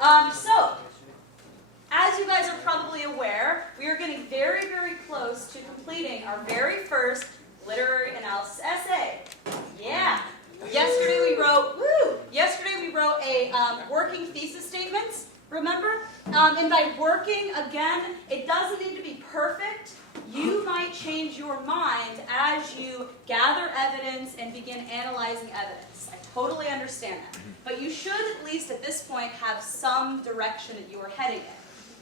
So, as you guys are probably aware, we are getting very, very close to completing our very first literary analysis essay. Yeah. Yesterday we wrote a working thesis statements, remember? And by working, again, it doesn't need to be perfect. You might change your mind as you gather evidence and begin analyzing evidence. I totally understand that. But you should, at least at this point, have some direction that you are heading in.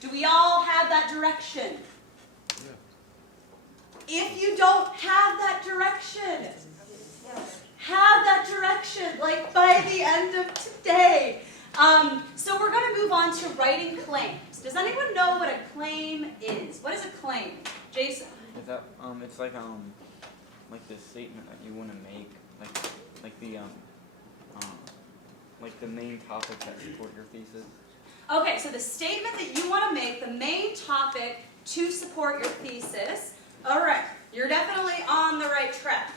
Do we all have that direction? Yeah. If you don't have that direction, have that direction, like by the end of today. So we're going to move on to writing claims. Does anyone know what a claim is? What is a claim? Jason? Is that, it's like the statement that you want to make, like the main topic that support your thesis. Okay, so the statement that you want to make, the main topic to support your thesis. All right, you're definitely on the right track.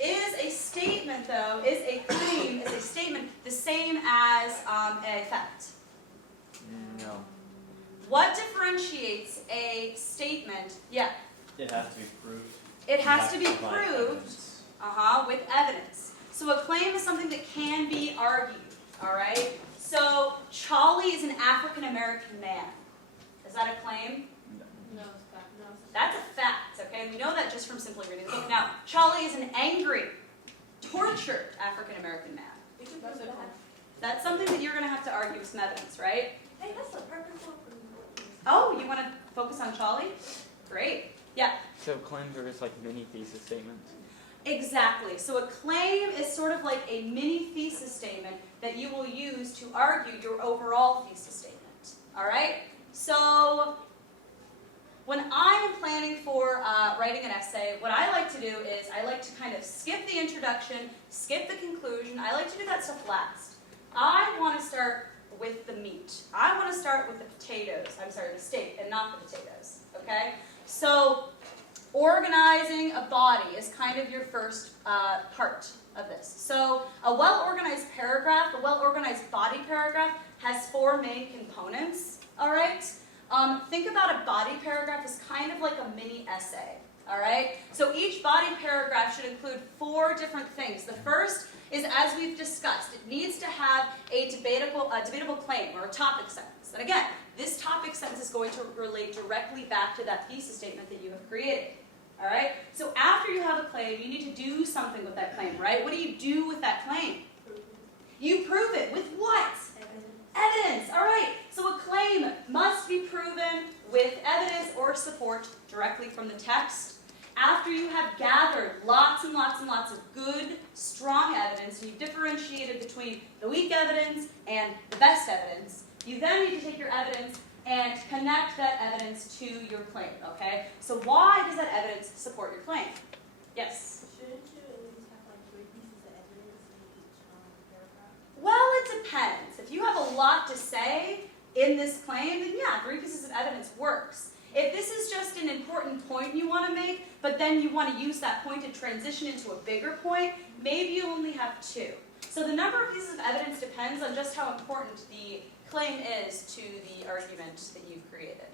Is a statement, though, is a claim, is a statement the same as a fact? No. What differentiates a statement? Yeah. It has to be proved. It has to be proved with evidence. So a claim is something that can be argued, all right? So Charlie is an African-American man. Is that a claim? No, it's fact. No, it's That's a fact, okay? We know that just from simply reading the book. Now, Charlie is an angry, tortured African-American man. That's a fact. That's something that you're going to have to argue with some evidence, right? Hey, that's the perfect one. Oh, you want to focus on Charlie? Great. Yeah. So claims are just like mini thesis statements? Exactly. So a claim is sort of like a mini thesis statement that you will use to argue your overall thesis statement. All right? So when I am planning for writing an essay, what I like to do is I like to kind of skip the introduction, skip the conclusion. I like to do that stuff last. I want to start with the meat. I want to start with the potatoes. I'm sorry, the steak and not the potatoes. Okay? So organizing a body is kind of your first part of this. So a well-organized paragraph, a well-organized body paragraph has 4 main components, all right? Think about a body paragraph as kind of like a mini essay, all right? So each body paragraph should include 4 different things. The first is, as we've discussed, it needs to have a debatable claim or a topic sentence. And again, this topic sentence is going to relate directly back to that thesis statement that you have created. All right? So after you have a claim, you need to do something with that claim, right? What do you do with that claim? You prove it. With what? Evidence. All right. So a claim must be proven with evidence or support directly from the text. After you have gathered lots and lots and lots of good, strong evidence, and you've differentiated between the weak evidence and the best evidence, you then need to take your evidence and connect that evidence to your claim, okay? So why does that evidence support your claim? Yes? Shouldn't you at least have like 3 pieces of evidence in each paragraph? Well, it depends. If you have a lot to say in this claim, then yeah, 3 pieces of evidence works. If this is just an important point you want to make, but then you want to use that point to transition into a bigger point, maybe you only have 2. So the number of pieces of evidence depends on just how important the claim is to the argument that you've created.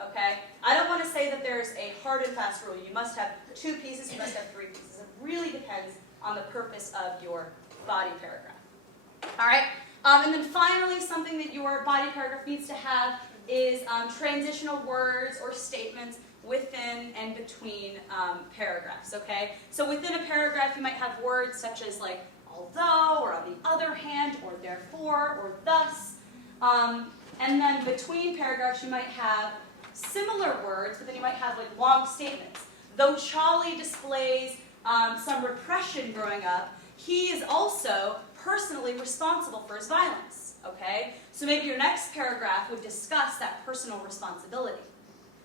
Okay? I don't want to say that there's a hard and fast rule. You must have 2 pieces, you must have 3 pieces. It really depends on the purpose of your body paragraph. All right? And then finally, something that your body paragraph needs to have is transitional words or statements within and between paragraphs, okay? So within a paragraph, you might have words such as like although, or on the other hand, or therefore, or thus. And then between paragraphs, you might have similar words, but then you might have like long statements. Though Charlie displays some repression growing up, he is also personally responsible for his violence, okay? So maybe your next paragraph would discuss that personal responsibility.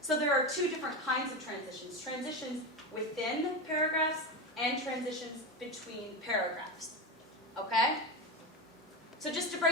So there are 2 different kinds of transitions. Transitions within paragraphs and transitions between paragraphs, okay? So just to break it